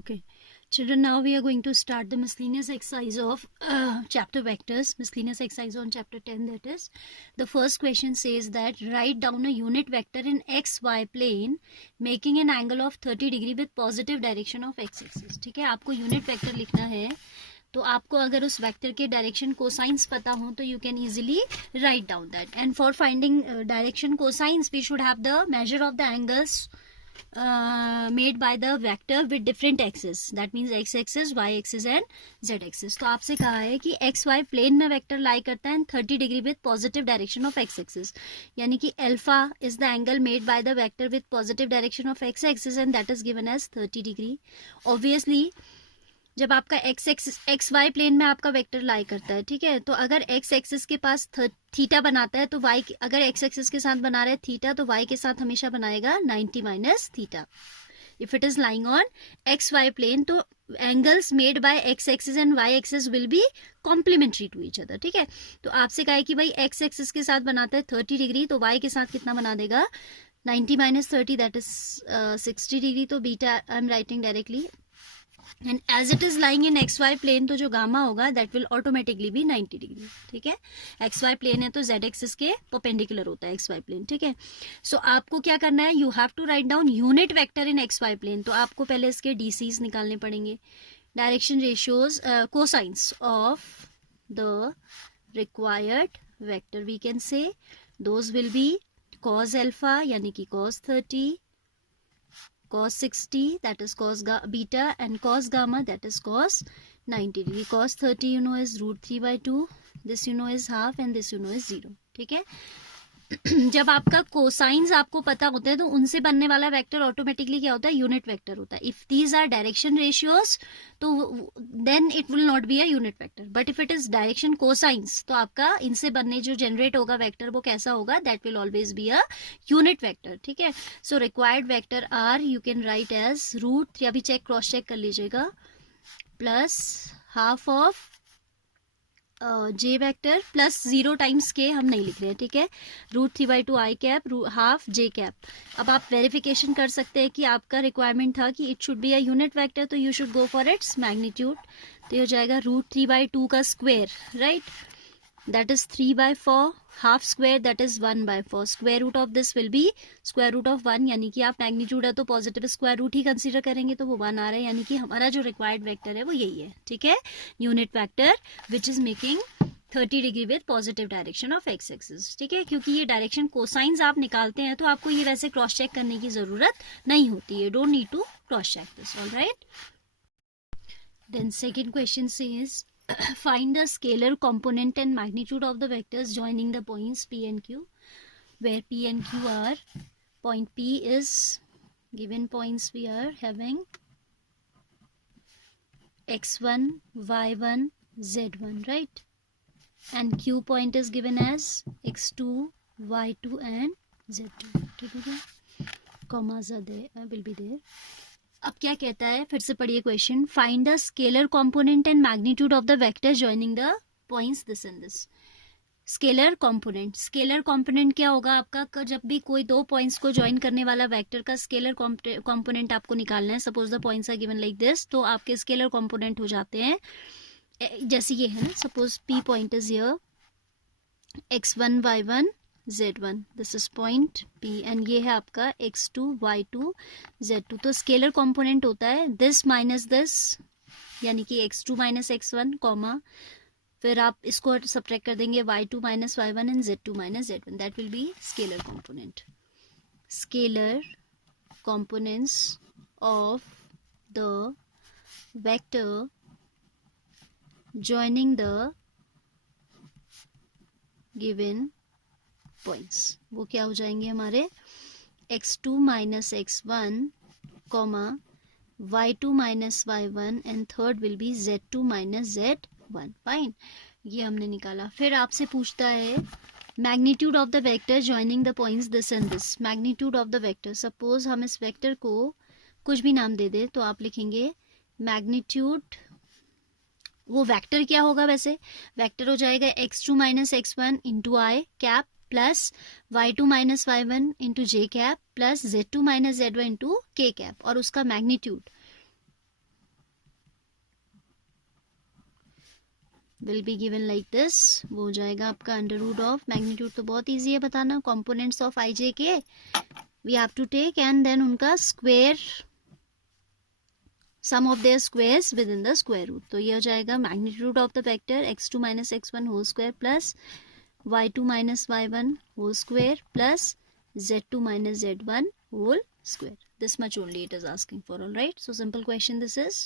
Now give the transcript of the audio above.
Okay. Children, now we are going to start the miscellaneous exercise of chapter vectors, miscellaneous exercise on chapter 10, that is. The first question says that write down a unit vector in xy plane making an angle of 30 degree with positive direction of x axis. ठीक है, आपको unit vector लिखना है, तो आपको अगर उस vector के डायरेक्शन कोसाइंस पता हो तो you can easily write down that. And for finding direction cosines we should have the measure of the angles made by the vector with different axes, that means x axis, y axis and z axis. तो आपसे कहा है कि x y plane में vector lie करता है 30 degree with positive direction of x axis, यानी कि alpha is the angle made by the vector with positive direction of x axis and that is given as 30 degree. Obviously जब आपका x Y plane में आपका vector lie करता है, ठीक है, तो अगर एक्स एक्सिस के पास थीटा बनाता है तो वाई, अगर एक्स एक्सिस के साथ बना रहा है थीटा तो वाई के साथ हमेशा बनाएगा 90 minus theta. If it is lying on X Y plane तो angles made by X axis and Y axis will be complementary to each other. ठीक है, तो आपसे कहा है कि भाई एक्स एक्सिस के साथ बनाता है 30 डिग्री तो वाई के साथ कितना बना देगा 90 माइनस 30, दैट इज 60 डिग्री. तो beta I am writing directly and as it is lying in x Y plane तो जो गामा होगा that will automatically be 90 degree. ठीक है, एक्स वाई प्लेन है तो जेड एक्सिस के परपेंडिकुलर होता है एक्स वाई प्लेन. ठीक है, सो आपको क्या करना है, you have to write down unit vector in x Y plane. तो आपको पहले इसके डीसीज निकालने पड़ेंगे, direction ratios cosines of the required vector. We can say those will be cos alpha यानी कि cos 30, cos 60 that is cos beta and cos gamma that is cos 90 degree. cos 30 you know is root 3 by 2, this you know is half and this you know is 0. ठीक है, जब आपका cosines आपको पता होता है तो उनसे बनने वाला वेक्टर ऑटोमेटिकली क्या होता है, यूनिट वेक्टर होता है. If these are direction ratios तो then it will not be a unit vector, but if it is direction cosines तो आपका इनसे बनने जो जनरेट होगा वेक्टर वो कैसा होगा, that will always be a unit vector. ठीक है, so required vector r you can write as root 3, अभी चेक क्रॉस चेक कर लीजिएगा, plus half of j vector plus 0 times k हम नहीं लिख रहे हैं. ठीक है, root 3 by 2 i cap half j cap. अब आप वेरिफिकेशन कर सकते हैं कि आपका रिक्वायरमेंट था कि it should be a unit vector, तो you should go for its magnitude. तो ये हो जाएगा रूट 3 by 2 का square, right, that is 3 by 4, half square that is 1 by 4. Square root of this will be square root of 1, यानी कि आप magnitude है तो पॉजिटिव स्क्वायर रूट ही कंसीडर करेंगे तो वो 1 आ रहा है, यानी कि हमारा जो रिक्वायर्ड वेक्टर है वो यही है. ठीक है, unit vector which is making 30 degree with positive direction of x axis. ठीक है, क्योंकि ये डायरेक्शन कोसाइंस आप निकालते हैं तो आपको ये वैसे क्रॉस चेक करने की जरूरत नहीं होती है, don't need to cross check this. Alright, then second question says find the scalar component and magnitude of the vectors joining the points P and Q, where P and Q are, point P is given points we are having x1, y1, z1, right, and Q point is given as x2, y2 and z2. ठीक है, commas are there, will be there. अब क्या कहता है, फिर से पढ़िए question. Find the scalar component and magnitude of the vector joining the points this and this. Scalar component, scalar component क्या होगा आपका, जब भी कोई दो पॉइंट्स को ज्वाइन करने वाला वेक्टर का स्केलर कंपोनेंट आपको निकालना है. Suppose the points are given like this, तो आपके स्केलर कंपोनेंट हो जाते हैं जैसे ये है ना, suppose P point is here, x1, y1, z1, this is point P and ये है आपका x2, y2, z2. तो स्केलर कंपोनेंट होता है दिस माइनस दिस, यानी कि x2 माइनस x1 कॉमा, फिर आप इसको सब्ट्रैक्ट कर देंगे y2 minus y1 and z2 minus z1, that will be scalar component. Scalar components of the vector joining the given points, वो क्या हो जाएंगे हमारे x2 minus x1 comma y2 minus y1 and third will be z2 minus z1. Fine, ये हमने निकाला. फिर आपसे पूछता है magnitude of the vector joining the points this and this. Magnitude of the vector, suppose हम इस वेक्टर को कुछ भी नाम दे दे तो आप लिखेंगे मैग्नीट्यूड. वो वेक्टर क्या होगा, वैसे वेक्टर हो जाएगा x2 minus x1 into I cap plus y2 minus y1 into J cap plus z2 minus z1 into K cap, और उसका magnitude will be given like this. वो हो जाएगा आपका अंडर रूट ऑफ, मैग्नीट्यूड तो बहुत ईजी है बताना, components of I J K we have to take and then उनका square, sum of their squares within the square root. तो ये हो जाएगा magnitude of the vector x2 minus x1 whole square plus y2 minus y1 whole square plus z2 minus z1 whole square. This much only it is asking for. All right, so simple question this is.